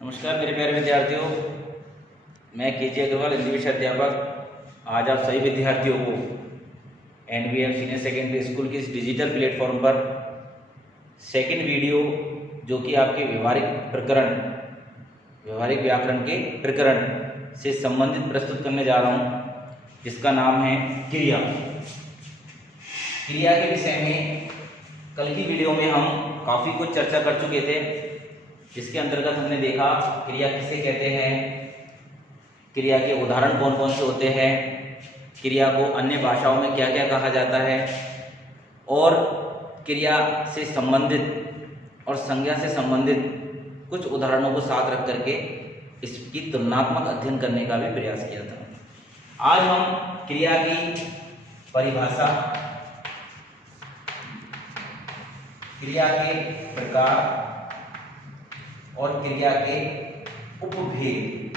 नमस्कार मेरे प्यारे विद्यार्थियों, मैं के अग्रवाल हिंदी विषय अध्यापक आज आप सभी विद्यार्थियों को एनवीएम सीनियर सेकेंडरी स्कूल की इस डिजिटल प्लेटफॉर्म पर सेकंड वीडियो जो कि आपके व्यवहारिक व्याकरण के प्रकरण से संबंधित प्रस्तुत करने जा रहा हूं, जिसका नाम है क्रिया। क्रिया के विषय में कल की वीडियो में हम काफ़ी कुछ चर्चा कर चुके थे, जिसके अंतर्गत हमने देखा क्रिया किसे कहते हैं, क्रिया के उदाहरण कौन कौन से होते हैं, क्रिया को अन्य भाषाओं में क्या क्या कहा जाता है और क्रिया से संबंधित और संज्ञा से संबंधित कुछ उदाहरणों को साथ रख करके इसकी तुलनात्मक अध्ययन करने का भी प्रयास किया था। आज हम क्रिया की परिभाषा, क्रिया के प्रकार और क्रिया के उपभेद,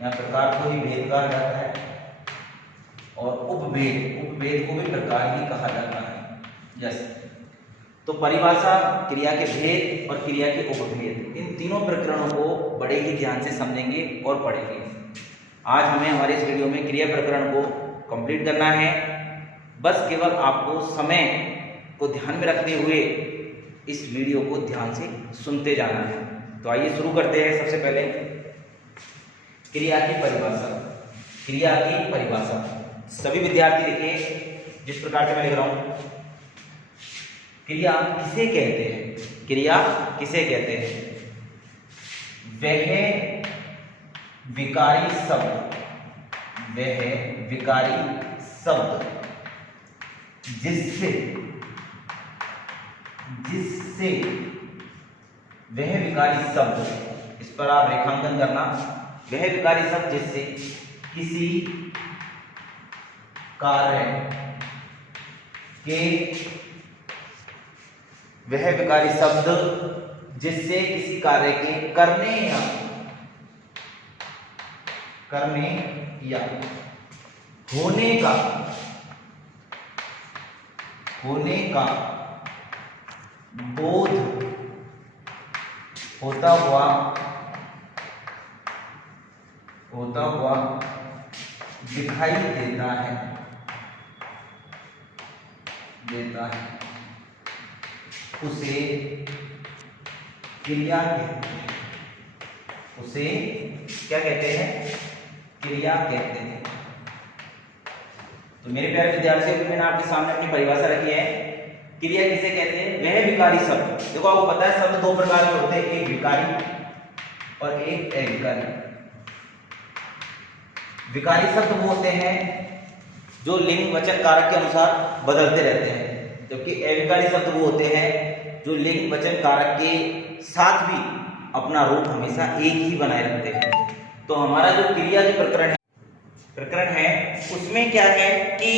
यहाँ प्रकार को ही भेद कहा जाता है और उपभेद को भी प्रकार ही कहा जाता है। जैसे तो परिभाषा, क्रिया के भेद और क्रिया के उपभेद, इन तीनों प्रकरणों को बड़े ही ध्यान से समझेंगे और पढ़ेंगे। आज हमें हमारे इस वीडियो में क्रिया प्रकरण को कंप्लीट करना है। बस केवल आपको समय को ध्यान में रखते हुए इस वीडियो को ध्यान से सुनते जाना है। तो आइए शुरू करते हैं। सबसे पहले क्रिया की परिभाषा। क्रिया की परिभाषा सभी विद्यार्थी लिखें जिस प्रकार से मैं लिख रहा हूं। क्रिया किसे कहते हैं? क्रिया किसे कहते हैं? वह विकारी शब्द जिससे वह विकारी शब्द, इस पर आप रेखांकन करना, वह विकारी शब्द जिससे किसी कार्य के, वह विकारी शब्द जिससे किसी कार्य के करने या होने का बोध होता हुआ दिखाई देता है उसे क्रिया कहते हैं। उसे क्या कहते हैं? क्रिया कहते हैं। तो मेरे प्यारे विद्यार्थियों, मैंने आपके सामने अपनी परिभाषा रखी है। क्रिया किसे कहते हैं? वह विकारी शब्द। देखो आपको पता है शब्द दो प्रकार के होते हैं, एक विकारी और एक अविकारी। विकारी शब्द वो होते हैं जो लिंग वचन कारक के अनुसार बदलते रहते हैं, जबकि अविकारी शब्द वो होते हैं जो लिंग वचन कारक के साथ भी अपना रूप हमेशा एक ही बनाए रखते हैं। तो हमारा जो क्रिया जो प्रकरण है उसमें क्या है कि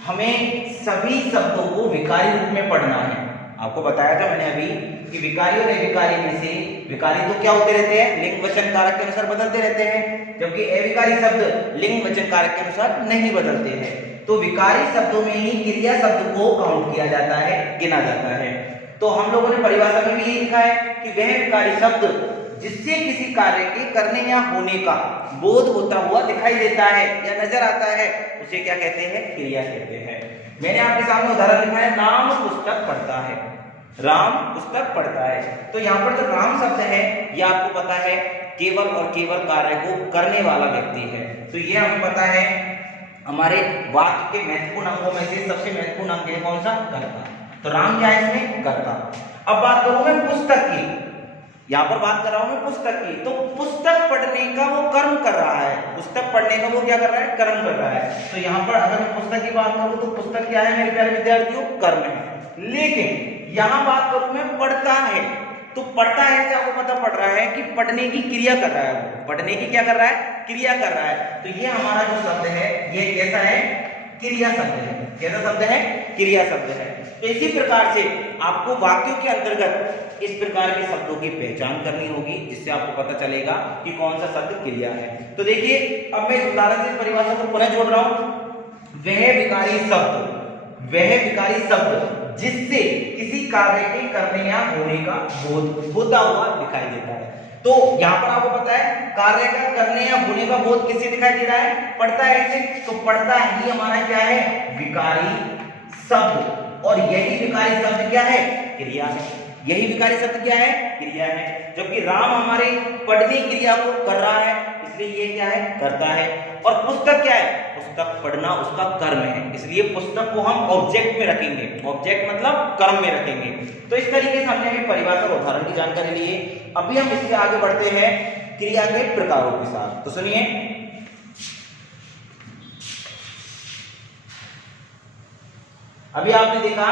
हमें सभी शब्दों को विकारी रूप में पढ़ना है। आपको बताया था मैंने अभी कि विकारी और अविकारी में से विकारी तो क्या होते रहते हैं? लिंग वचन कारक के अनुसार बदलते रहते हैं, जबकि अविकारी शब्द लिंग वचन कारक के अनुसार नहीं बदलते हैं। तो विकारी शब्दों में ही क्रिया शब्द को काउंट किया जाता है, गिना जाता है। तो हम लोगों ने परिभाषा में भी ये लिखा है कि वह विकारी शब्द जिससे किसी कार्य के करने या होने का बोध होता हुआ दिखाई देता है या नजर आता है, उसे क्या कहते हैं? क्रिया कहते हैं। मैंने आपके सामने उदाहरण लिखा है, राम पुस्तक पढ़ता है। राम पुस्तक पढ़ता है। तो यहाँ पर जो राम शब्द है यह आपको पता है केवल और केवल कार्य को करने वाला व्यक्ति है। तो ये हमें पता है हमारे वाक्य के महत्वपूर्ण अंगों में से सबसे महत्वपूर्ण अंग है कौन सा? कर्ता। तो राम क्या है इसमें? कर्ता। अब बात करूं मैं पुस्तक की, यहाँ पर बात कर रहा हूं मैं पुस्तक की। तो पुस्तक पढ़ने का वो कर्म कर रहा है, पुस्तक पढ़ने का वो क्या कर रहा है? कर्म कर रहा है। तो यहाँ पर अगर मैं पुस्तक की बात करूं तो पुस्तक क्या है मेरे प्यारे विद्यार्थियों? कर्म है। लेकिन यहाँ बात करूं मैं पढ़ता है, तो पढ़ता है से आपको पता पड़ रहा है कि पढ़ने की क्रिया कर रहा है, पढ़ने की क्या कर रहा है? क्रिया कर रहा है। तो ये हमारा जो शब्द है ये कैसा है? क्रिया शब्द है। कैसा शब्द है? क्रिया शब्द है। तो इसी प्रकार से आपको वाक्यों के अंतर्गत इस प्रकार के शब्दों की पहचान करनी होगी, जिससे आपको पता चलेगा कि कौन सा शब्द क्रिया है। तो देखिए अब मैं इस उदाहरण से इस परिभाषा को पुनः जोड़ रहा हूं। वह विकारी शब्द जिससे किसी कार्य के करने या होने का बोध होता हुआ दिखाई देता है। तो यहाँ पर आपको पता है कार्य का करने या होने का बोध किससे दिखाई दे रहा है, पढ़ता है ऐसे, तो पढ़ता ही हमारा क्या है, विकारी शब्द, और यही विकारी शब्द क्या है, क्रिया है। यही विकारी शब्द क्या है, क्रिया है। जबकि राम हमारे पढ़ने क्रिया को कर रहा है, इसलिए ये क्या है, करता है। और पुस्तक क्या है, पुस्तक पढ़ना उसका कर्म है, इसलिए पुस्तक को हम ऑब्जेक्ट में रखेंगे, ऑब्जेक्ट मतलब कर्म में रखेंगे। तो इस तरीके से हमने अभी परिभाषा और उदाहरण की जानकारी ली है। अभी हम इससे आगे बढ़ते हैं क्रिया के प्रकारों के साथ। तो सुनिए, अभी आपने देखा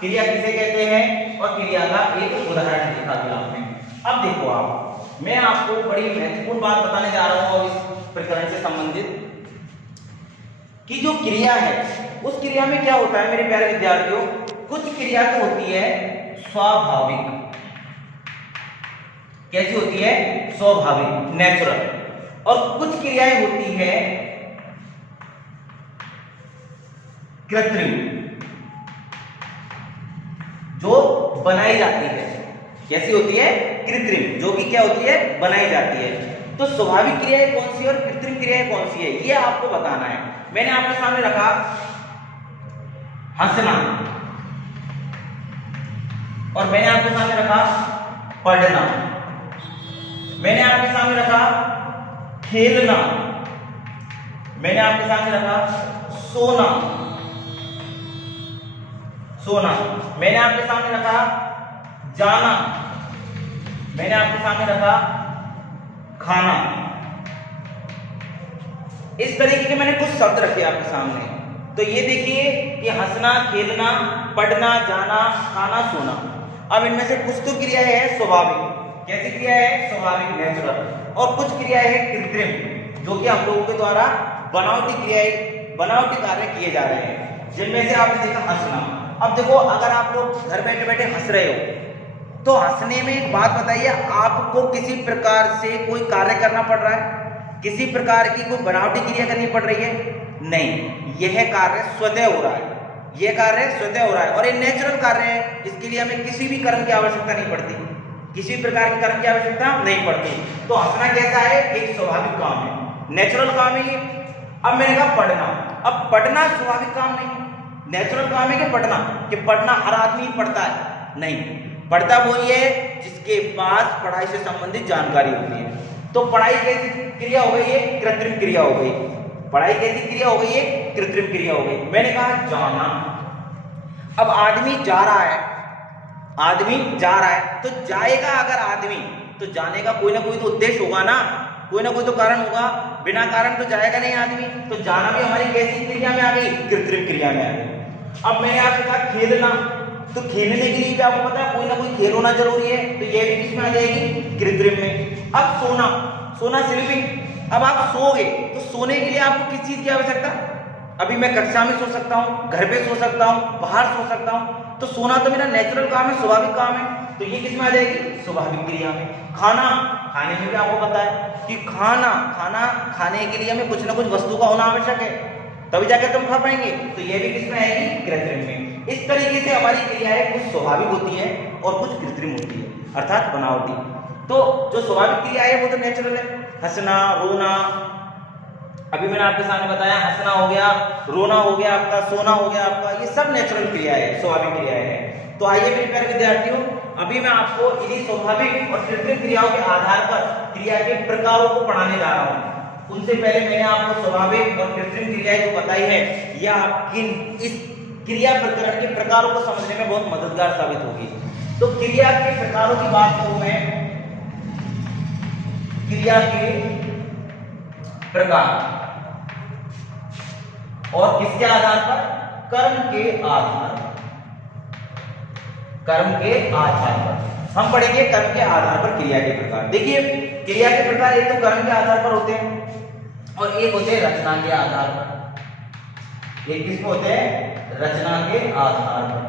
क्रिया किसे कहते हैं और क्रिया का एक उदाहरण देखा अभी आपने। अब देखो आप, मैं आपको बड़ी महत्वपूर्ण बात बताने जा रहा हूं इस प्रकरण से संबंधित, कि जो क्रिया है उस क्रिया में क्या होता है मेरे प्यारे विद्यार्थियों, कुछ क्रिया तो होती है स्वाभाविक। कैसी होती है, स्वाभाविक, नेचुरल। और कुछ क्रियाएं होती है कृत्रिम, जो बनाई जाती है। कैसी होती है, कृत्रिम, जो कि क्या होती है, बनाई जाती है। तो स्वाभाविक क्रियाएं कौन सी है और कृत्रिम क्रियाएं कौन सी है, ये आपको बताना है। मैंने आपके सामने रखा हंसना, और मैंने आपके सामने रखा पढ़ना, मैंने आपके सामने रखा खेलना, मैंने आपके सामने रखा सोना, मैंने आपके सामने रखा जाना, मैंने आपके सामने रखा खाना। इस तरीके के मैंने कुछ शब्द रखे आपके सामने। तो ये देखिए कि हंसना, खेलना, पढ़ना, जाना, खाना, सोना। अब इनमें से कुछ तो क्रिया है स्वाभाविक। कैसी क्रिया है, स्वाभाविक, नेचुरल। और कुछ क्रिया है कृत्रिम, जो कि हम लोगों के द्वारा बनावटी क्रियाएं, बनावटी कार्य किए जा रहे हैं, जिनमें से आपने देखा हंसना। अब देखो, अगर आप लोग घर बैठे बैठे हंस रहे हो, तो हंसने में एक बात बताइए, आपको किसी प्रकार से कोई कार्य करना पड़ रहा है, किसी प्रकार की कोई बनावटी क्रिया करनी पड़ रही है? नहीं, यह कार्य स्वतः हो रहा है, यह कार्य स्वतः हो रहा है, और ये नेचुरल कार्य है। इसके लिए हमें किसी भी कर्म की आवश्यकता नहीं पड़ती, किसी प्रकार के कर्म की आवश्यकता नहीं पड़ती। तो हंसना कैसा है, एक स्वाभाविक काम है, नेचुरल काम है ये। अब मैंने कहा पढ़ना, अब पढ़ना स्वाभाविक काम नहीं, नेचुरल काम है कि पढ़ना, कि पढ़ना हर आदमी पढ़ता है? नहीं, पढ़ता वही है जिसके पास पढ़ाई से संबंधित जानकारी होती है। तो पढ़ाई कैसी क्रिया हो गई है, कृत्रिम क्रिया हो गई। पढ़ाई कैसी क्रिया हो गई है, कृत्रिम क्रिया हो गई। मैंने कहा जाना, अब आदमी जा रहा है, आदमी जा रहा है, तो जाएगा अगर आदमी, तो जाने का कोई ना कोई तो उद्देश्य होगा ना, कोई ना कोई तो कारण होगा, बिना कारण तो जाएगा नहीं आदमी। तो जाना भी हमारी कैसी क्रिया में आ गई, कृत्रिम क्रिया में आ गई। अब मैंने आपसे कहा खेलना, तो खेलने के लिए भी आपको पता है कोई ना कोई खेल होना जरूरी है, तो ये भी किसमें आ जाएगी, कृत्रिम में। अब सोना, सोना स्लीपिंग, अब आप सोओगे तो सोने के लिए आपको किस चीज की आवश्यकता? अभी मैं कक्षा में सो सकता हूँ, घर पे सो सकता हूँ, बाहर सो सकता हूँ, तो सोना तो मेरा नेचुरल काम है, स्वाभाविक काम है, तो ये किसमें आ जाएगी, स्वाभाविक क्रिया में। खाना, खाने में भी आपको पता है कि खाना खाने के लिए हमें कुछ ना कुछ वस्तु का होना आवश्यक है, तभी जाकर तुम खा पाएंगे, तो ये भी किसमें आएगी, कृत्रिम में। इस तरीके से हमारी क्रियाएं कुछ स्वाभाविक होती है और कुछ कृत्रिम होती है, अर्थात बनावटी। तो जो स्वाभाविक क्रिया है वो तो नेचुरल है, हंसना, रोना। अभी मैंने आपके सामने बताया, हंसना हो गया, रोना हो गया आपका, सोना हो गया आपका, ये सब नेचुरल क्रिया है, स्वाभाविक क्रिया है। तो आइए मेरे प्यारे विद्यार्थियों, अभी मैं आपको इन्हीं स्वाभाविक और कृत्रिम क्रियाओं के आधार पर क्रिया के प्रकारों को पढ़ाने जा रहा हूँ। उनसे पहले मैंने आपको स्वाभाविक और कृत्रिम क्रियाएं जो बताई है, यह आपकी इस क्रिया प्रकरण के प्रकारों को समझने में बहुत मददगार साबित होगी। तो क्रिया के प्रकारों की बात करूं मैं, क्रिया के प्रकार, और किसके आधार पर, कर्म के आधार पर, कर्म के आधार पर हम पढ़ेंगे कर्म के आधार पर क्रिया के प्रकार। देखिए, क्रिया के प्रकार एक तो कर्म के आधार पर होते हैं और एक होते हैं रचना के आधार पर। एक किसमें होते हैं, रचना के आधार पर।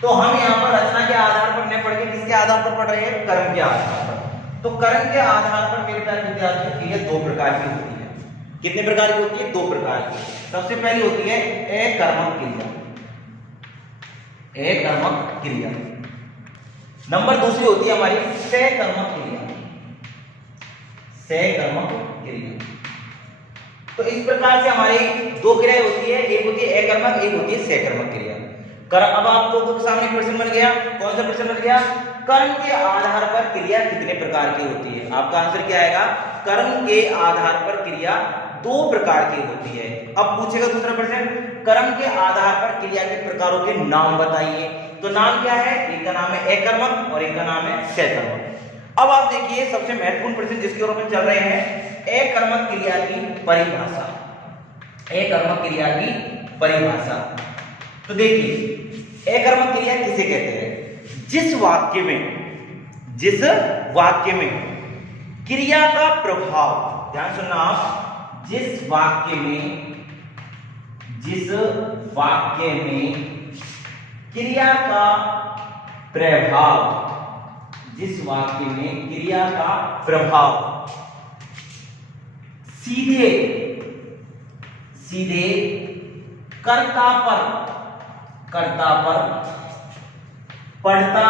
तो हम यहाँ पर रचना के आधार पर नहीं पढ़ के किसके आधार पर पढ़ रहे हैं, कर्म के आधार पर। तो कर्म के आधार पर मेरे प्यारे विद्यार्थियों क्रिया दो प्रकार की होती है। कितने प्रकार की होती है, दो प्रकार की। सबसे पहली होती है अकर्मक क्रिया, एकर्मक क्रिया। नंबर दूसरी होती है हमारी सकर्मक क्रिया। सकर्मक क्रिया। तो इस प्रकार से हमारी दो क्रियाएं होती है, एक होती है एकर्मक, एक होती है सकर्मक क्रिया। अब आप लोगों के सामने प्रश्न बन गया, कौन सा प्रश्न बन गया? कर्म के आधार पर क्रिया कितने प्रकार की होती है? आपका आंसर क्या आएगा? कर्म के आधार पर क्रिया दो प्रकार की होती है। अब पूछेगा दूसरा प्रश्न, कर्म के आधार पर क्रिया के प्रकारों के नाम बताइए। तो नाम क्या है? एक का नाम है एकर्मक और एक का नाम है सकर्मक। अब आप देखिए सबसे महत्वपूर्ण प्रश्न जिसके ऊपर हम चल रहे हैं, एकर्मक क्रिया की परिभाषा। एकर्मक क्रिया की परिभाषा। तो देखिए एकर्मक क्रिया किसे कहते हैं? जिस वाक्य में क्रिया का प्रभाव, ध्यान सुनना आप, जिस वाक्य में क्रिया का प्रभाव, जिस वाक्य में क्रिया का प्रभाव सीधे कर्ता पर पड़ता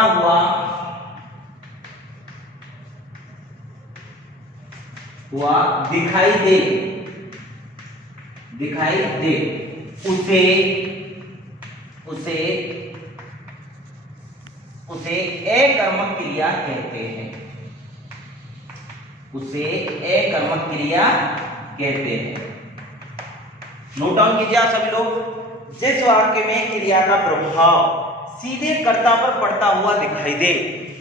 हुआ दिखाई दे उसे एकर्मक क्रिया कहते हैं। उसे एकर्मक क्रिया कहते हैं। नोट डाउन कीजिए आप सभी लोग। जिस वाक्य में क्रिया का प्रभाव सीधे कर्ता पर पड़ता हुआ दिखाई दे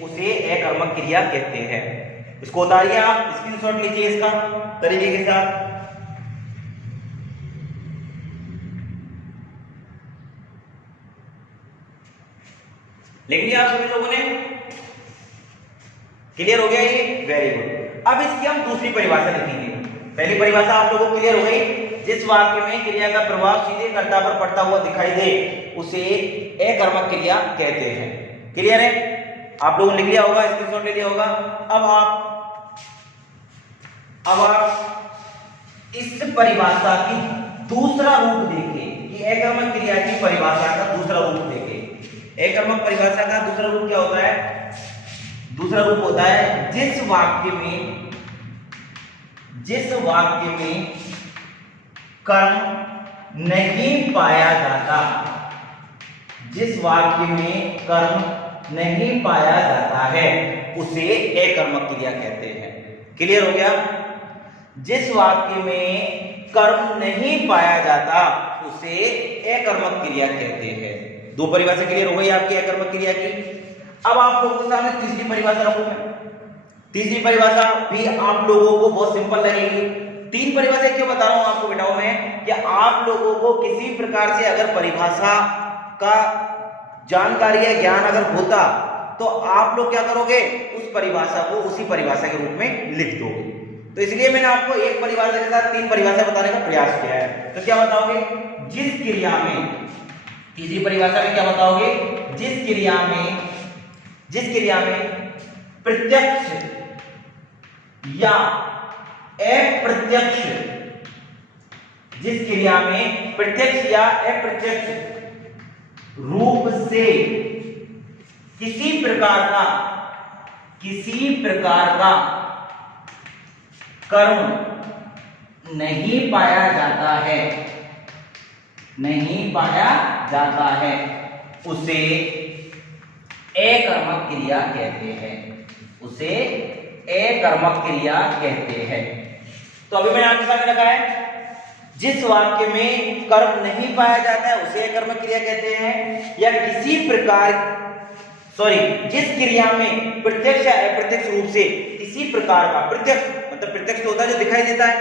उसे एकर्मक क्रिया कहते हैं। इसको उतारिए, आप स्क्रीनशॉट लीजिए इसका तरीके के साथ। लिख लिया आप सभी लोगों ने? क्लियर हो गया ये? Very good. अब इसकी हम दूसरी परिभाषा लिखेंगे। पहली परिभाषा आप लोगों को क्लियर हो गई? जिस वाक्य में क्रिया का प्रभाव सीधे कर्ता पर पड़ता हुआ दिखाई दे उसे एकर्मक क्रिया कहते हैं। क्लियर है? आप लोगों ने लिख लिया होगा, स्क्रीनशॉट ले लिया होगा। अब आप इस परिभाषा की दूसरा रूप देखें कि एकर्मक क्रिया की परिभाषा का दूसरा रूप देखें। एकर्मक परिभाषा का दूसरा रूप क्या होता है? दूसरा रूप होता है जिस वाक्य में कर्म नहीं पाया जाता, जिस वाक्य में कर्म नहीं पाया जाता है उसे एकर्मक क्रिया कहते हैं। क्लियर हो गया? जिस वाक्य में कर्म नहीं पाया जाता उसे एकर्मक क्रिया कहते हैं। दो परिभाषा क्लियर हो गई आपकी एकर्मक क्रिया की। अब आप लोगों के सामने तीसरी परिभाषा रखूंगा। तीसरी परिभाषा भी आप लोगों को बहुत सिंपल लगेगी। तीन परिभाषा क्यों बता रहा हूं आपको बेटाओं में, कि आप लोगों को किसी प्रकार से अगर परिभाषा का जानकारी या ज्ञान अगर होता तो आप लोग क्या करोगे? उस परिभाषा को उसी परिभाषा के रूप में लिख दोगे। तो इसलिए मैंने आपको एक परिभाषा के साथ तीन परिभाषा बताने का प्रयास किया है। तो क्या बताओगे? जिस क्रिया में, तीसरी परिभाषा में क्या बताओगे? जिस क्रिया में प्रत्यक्ष या अप्रत्यक्ष, जिस क्रिया में प्रत्यक्ष या अप्रत्यक्ष रूप से किसी प्रकार का कर्म नहीं पाया जाता है उसे एकर्मक क्रिया कहते हैं। उसे एकर्मक क्रिया कहते हैं। तो अभी मैंने आपके सामने रखा है, जिस वाक्य में कर्म नहीं पाया जाता है उसे एकर्मक क्रिया कहते हैं, या जिस क्रिया में प्रत्यक्ष या अप्रत्यक्ष रूप से किसी प्रकार का, प्रत्यक्ष मतलब प्रत्यक्ष तो होता है जो दिखाई देता है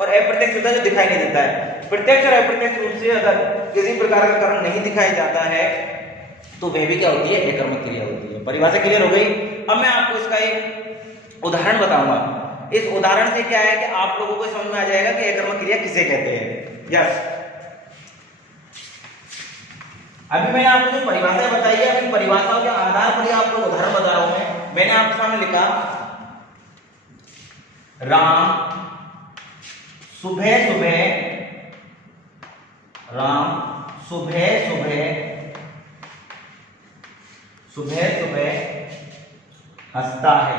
और अप्रत्यक्ष होता है जो दिखाई नहीं देता है। प्रत्यक्ष और अप्रत्यक्ष रूप से अगर किसी प्रकार का कर्म नहीं दिखाया जाता है तो वह भी क्या होती है? एकर्मक क्रिया होती है। परिभाषा क्लियर हो गई? अब मैं आपको इसका एक उदाहरण बताऊंगा। इस उदाहरण से क्या है कि आप लोगों को समझ में आ जाएगा कि एकर्मक क्रिया किसे कहते हैं। यस, अभी मैंने आपको जो परिभाषा बताई है, अपनी परिभाषाओं के आधार पर ही आपको उदाहरण बता रहा हूं। मैंने आपके सामने लिखा, राम सुबह सुबह सुबह सुबह हंसता है।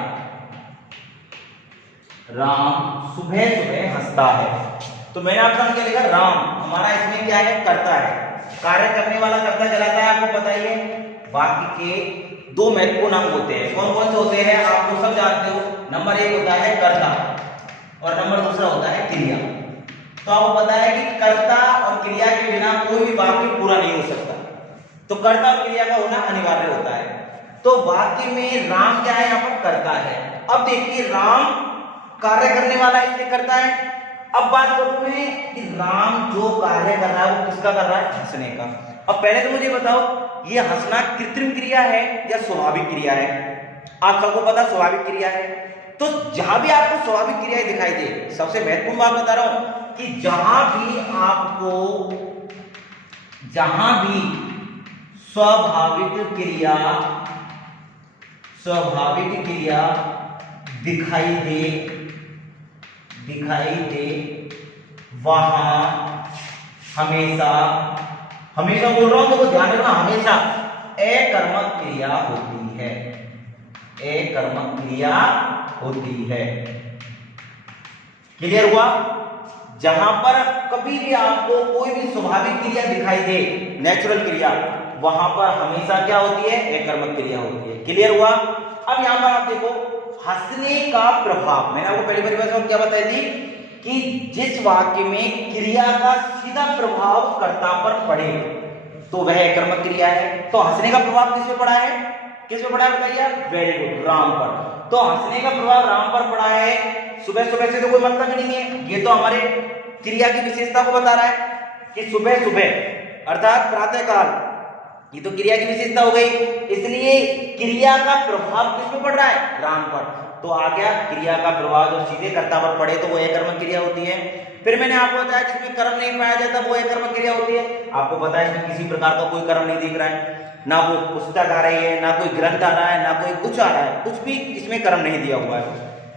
राम सुबह सुबह हंसता है। तो मैंने आपका क्या लिखा, राम हमारा इसमें क्या है, करता है, कार्य करने वाला करता कहलाता है। आपको पता ही है वाक्य के दो महत्वपूर्ण अंग होते हैं। कौन कौन से होते हैं आप लोग सब जानते हो। नंबर एक होता है कर्ता और नंबर दूसरा होता है क्रिया। तो आपको पता है कि कर्ता और क्रिया के बिना कोई भी वाक्य पूरा नहीं हो सकता। तो कर्ता और क्रिया का होना अनिवार्य होता है। तो वाक्य में राम क्या है, यहाँ पर करता है। अब देखिए राम कार्य करने वाला इसलिए करता है। अब बात करूं मैं कि राम जो कार्य कर रहा है वो किसका कर रहा है, हंसने का। अब पहले तो मुझे बताओ ये हंसना कृत्रिम क्रिया है या स्वाभाविक क्रिया है। आप सबको पता स्वाभाविक क्रिया है। तो जहां भी आपको स्वाभाविक क्रियाएं दिखाई दे, सबसे महत्वपूर्ण बात बता रहा हूं कि जहां भी स्वाभाविक क्रिया दिखाई दे वहां हमेशा बोल रहा हूं, तो ध्यान रखना, हमेशा अकर्मक क्रिया होती है। अकर्मक क्रिया होती है। क्लियर हुआ। जहां पर कभी भी आपको कोई भी स्वाभाविक क्रिया दिखाई दे, नेचुरल क्रिया, वहां पर हमेशा क्या होती है, अकर्मक क्रिया होती है। क्लियर हुआ। अब यहां पर आप देखो हंसने का प्रभाव, मैंने आपको पहली परिभाषा में क्या बताई थी कि जिस वाक्य में क्रिया का सीधा प्रभाव कर्ता पर पड़े तो वह अकर्मक क्रिया है। तो हंसने का प्रभाव किस पे पड़ा है, बताइए। वेरी गुड, राम पर। तो हंसने का प्रभाव राम पर पड़ा है। सुबह सुबह से तो कोई मतलब ही नहीं है, ये तो हमारे क्रिया की विशेषता को बता रहा है कि सुबह सुबह अर्थात प्रातः काल, ये तो क्रिया की विशेषता हो गई। इसलिए क्रिया का प्रभाव किस पे पड़ रहा है, राम पर। तो आ गया क्रिया का प्रभाव जो सीधे कर्ता पर पड़े तो वो अकर्मक क्रिया होती है। फिर मैंने आपको बताया जिसमें कर्म नहीं पाया जाता वो अकर्मक क्रिया होती है। आपको पता है इसमें किसी प्रकार का कोई कर्म नहीं दिख रहा है, ना वो पुस्तक आ रही है, ना कोई ग्रंथ आ रहा है, ना कोई कुछ आ रहा है, कुछ भी इसमें कर्म नहीं दिया हुआ है।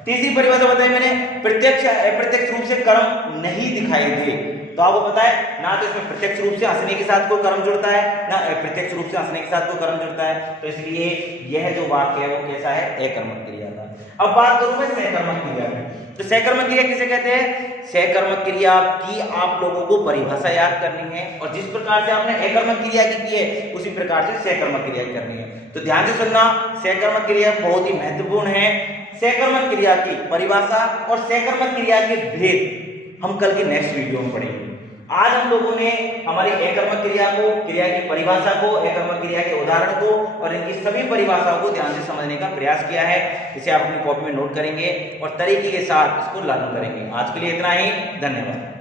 तीसरी परिभाषा बताई मैंने, प्रत्यक्ष अप्रत्यक्ष रूप से कर्म नहीं दिखाई दे। तो आपको पता है ना तो इसमें प्रत्यक्ष रूप से हंसने के साथ कोई कर्म जुड़ता है, ना अप्रत्यक्ष रूप से हंसने के साथ कोई कर्म जुड़ता है। तो इसलिए यह जो वाक्य है वो कैसा है, अकर्मक क्रिया का। अब बात करूं मैं सहकर्मक क्रिया की। तो सहकर्मक क्रिया किसे कहते हैं, सहकर्मक क्रिया की आप लोगों को परिभाषा याद करनी है और जिस प्रकार से आपने अकर्मक क्रिया की है उसी प्रकार से सहकर्मक क्रिया करनी है। तो ध्यान से सुनना, सहकर्मक क्रिया बहुत ही महत्वपूर्ण है। सहकर्मक क्रिया की परिभाषा और सहकर्मक क्रिया के भेद हम कल की नेक्स्ट वीडियो में पढ़ेंगे। आज हम लोगों ने हमारी अकर्मक क्रिया को, क्रिया की परिभाषा को, अकर्मक क्रिया के उदाहरण को और इनकी सभी परिभाषाओं को ध्यान से समझने का प्रयास किया है। इसे आप अपनी कॉपी में नोट करेंगे और तरीके के साथ इसको लागू करेंगे। आज के लिए इतना ही, धन्यवाद।